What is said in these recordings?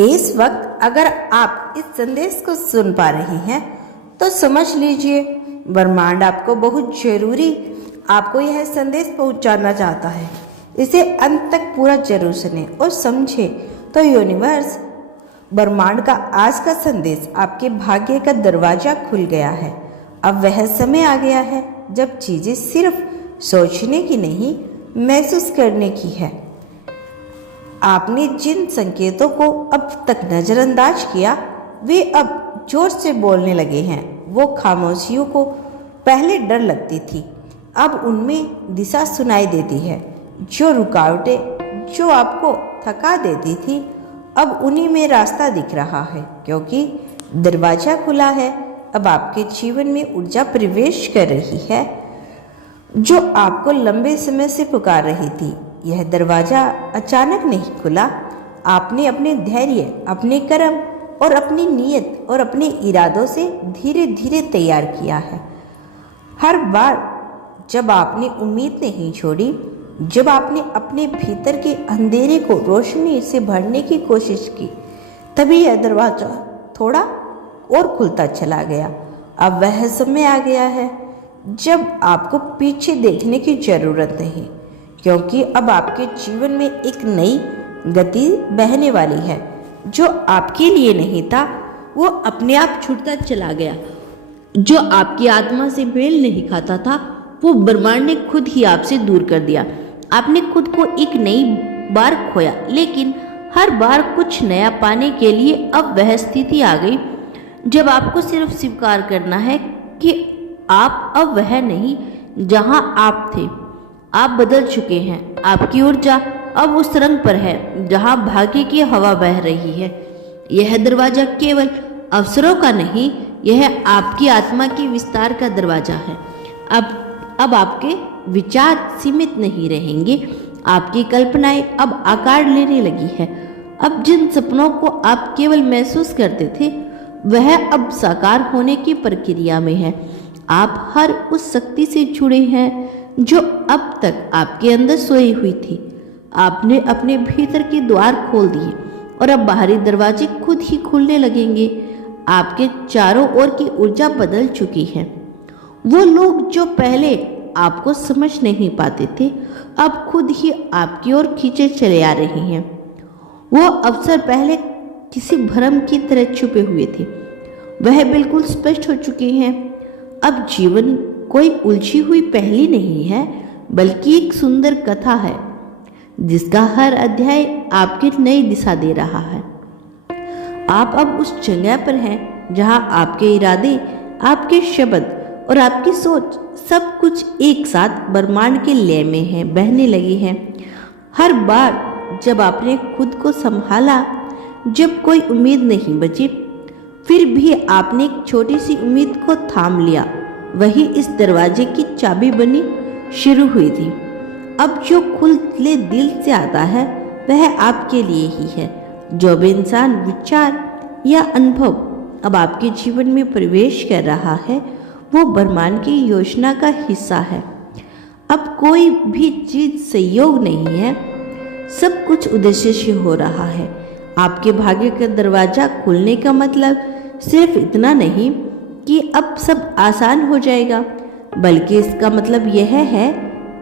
इस वक्त अगर आप इस संदेश को सुन पा रहे हैं तो समझ लीजिए ब्रह्मांड आपको बहुत जरूरी आपको यह संदेश पहुंचाना चाहता है। इसे अंत तक पूरा जरूर सुने और समझे तो यूनिवर्स ब्रह्मांड का आज का संदेश आपके भाग्य का दरवाजा खुल गया है। अब वह समय आ गया है जब चीजें सिर्फ सोचने की नहीं महसूस करने की है। आपने जिन संकेतों को अब तक नजरअंदाज किया वे अब जोर से बोलने लगे हैं। वो खामोशियों को पहले डर लगती थी, अब उनमें दिशा सुनाई देती है। जो रुकावटें जो आपको थका देती थी अब उन्हीं में रास्ता दिख रहा है, क्योंकि दरवाजा खुला है। अब आपके जीवन में ऊर्जा प्रवेश कर रही है जो आपको लंबे समय से पुकार रही थी। यह दरवाजा अचानक नहीं खुला, आपने अपने धैर्य, अपने कर्म और अपनी नीयत और अपने इरादों से धीरे धीरे तैयार किया है। हर बार जब आपने उम्मीद नहीं छोड़ी, जब आपने अपने भीतर के अंधेरे को रोशनी से भरने की कोशिश की, तभी यह दरवाजा थोड़ा और खुलता चला गया। अब वह समय आ गया है जब आपको पीछे देखने की जरूरत नहीं, क्योंकि अब आपके जीवन में एक नई गति बहने वाली है। जो आपके लिए नहीं था वो अपने आप छूटता चला गया। जो आपकी आत्मा से मेल नहीं खाता था वो ब्रह्मांड ने खुद ही आपसे दूर कर दिया। आपने खुद को एक नई बार खोया, लेकिन हर बार कुछ नया पाने के लिए अब वह स्थिति आ गई जब आपको सिर्फ स्वीकार करना है कि आप अब वह नहीं जहां आप थे। आप बदल चुके हैं। आपकी ऊर्जा अब उस रंग पर है जहां भाग्य की हवा बह रही है। यह दरवाजा केवल अवसरों का नहीं, यह आपकी आत्मा के विस्तार का दरवाजा है। अब आपके विचार सीमित नहीं रहेंगे, आपकी कल्पनाएं अब आकार लेने लगी है। अब जिन सपनों को आप केवल महसूस करते थे वह अब साकार होने की प्रक्रिया में है। आप हर उस शक्ति से जुड़े हैं जो अब तक आपके अंदर सोई हुई थी। आपने अपने भीतर के द्वार खोल दिए और अब बाहरी दरवाजे खुद ही खुलने लगेंगे। आपके चारों ओर की ऊर्जा बदल चुकी है। वो लोग जो पहले आपको समझ नहीं पाते थे अब खुद ही आपकी ओर खींचे चले आ रहे हैं। वो अवसर पहले किसी भ्रम की तरह छुपे हुए थे, वह बिल्कुल स्पष्ट हो चुके हैं। अब जीवन कोई उलझी हुई पहेली नहीं है, बल्कि एक सुंदर कथा है जिसका हर अध्याय आपकी नई दिशा दे रहा है। आप अब उस जगह पर हैं जहां आपके इरादे, आपके शब्द और आपकी सोच सब कुछ एक साथ ब्रह्मांड के लय में है, बहने लगे हैं। हर बार जब आपने खुद को संभाला, जब कोई उम्मीद नहीं बची, फिर भी आपने एक छोटी सी उम्मीद को थाम लिया, वही इस दरवाजे की चाबी बनी शुरू हुई थी। अब जो खुले दिल से आता है वह आपके लिए ही है। जो भी इंसान, विचार या अनुभव अब आपके जीवन में प्रवेश कर रहा है वो ब्रह्मांड की योजना का हिस्सा है। अब कोई भी चीज संयोग नहीं है, सब कुछ उद्देश्य से हो रहा है। आपके भाग्य का दरवाजा खुलने का मतलब सिर्फ इतना नहीं कि अब सब आसान हो जाएगा, बल्कि इसका मतलब यह है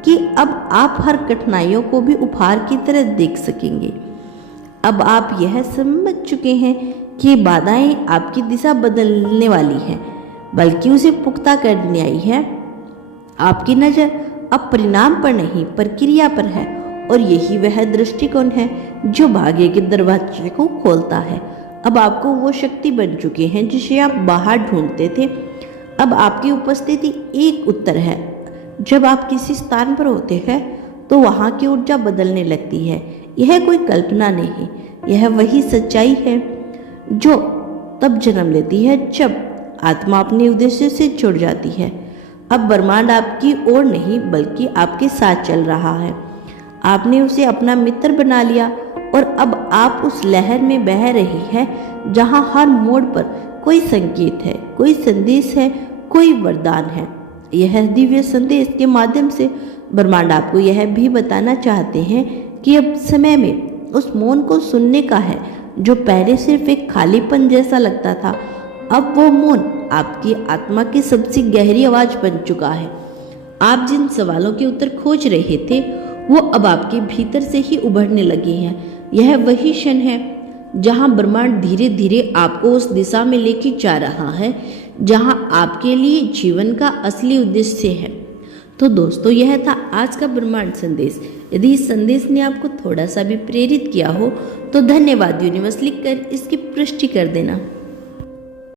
कि अब आप हर कठिनाइयों को भी उपहार की तरह देख सकेंगे। अब आप यह समझ चुके हैं कि बाधाएं आपकी दिशा बदलने वाली है, बल्कि उसे पुख्ता करने आई है। आपकी नज़र अब परिणाम पर नहीं प्रक्रिया पर है, और यही वह दृष्टिकोण है जो भाग्य के दरवाजे को खोलता है। अब आपको वो शक्ति बन चुके हैं जिसे आप बाहर ढूंढते थे। अब आपकी उपस्थिति एक उत्तर है। जब आप किसी स्थान पर होते हैं तो वहाँ की ऊर्जा बदलने लगती है। यह कोई कल्पना नहीं, यह वही सच्चाई है जो तब जन्म लेती है जब आत्मा अपने उद्देश्य से जुड़ जाती है। अब ब्रह्मांड आपकी ओर नहीं बल्कि आपके साथ चल रहा है। आपने उसे अपना मित्र बना लिया और अब आप उस लहर में बह रही है जहां हर मोड़ पर कोई संकेत है, कोई संदेश है, कोई वरदान है। यह दिव्य संदेश के माध्यम से ब्रह्मांड आपको यह भी बताना चाहते हैं कि अब समय में उस मौन को सुनने का है जो पहले सिर्फ एक खालीपन जैसा लगता था, अब वो मौन आपकी आत्मा की सबसे गहरी आवाज बन चुका है। आप जिन सवालों के उत्तर खोज रहे थे वो अब आपके भीतर से ही उभरने लगे हैं। यह वही क्षण है जहां ब्रह्मांड धीरे धीरे आपको उस दिशा में लेके जा रहा है जहां आपके लिए जीवन का असली उद्देश्य है। तो दोस्तों, यह था आज का ब्रह्मांड संदेश। यदि इस संदेश ने आपको थोड़ा सा भी प्रेरित किया हो तो धन्यवाद यूनिवर्स लिखकर इसकी पुष्टि कर देना।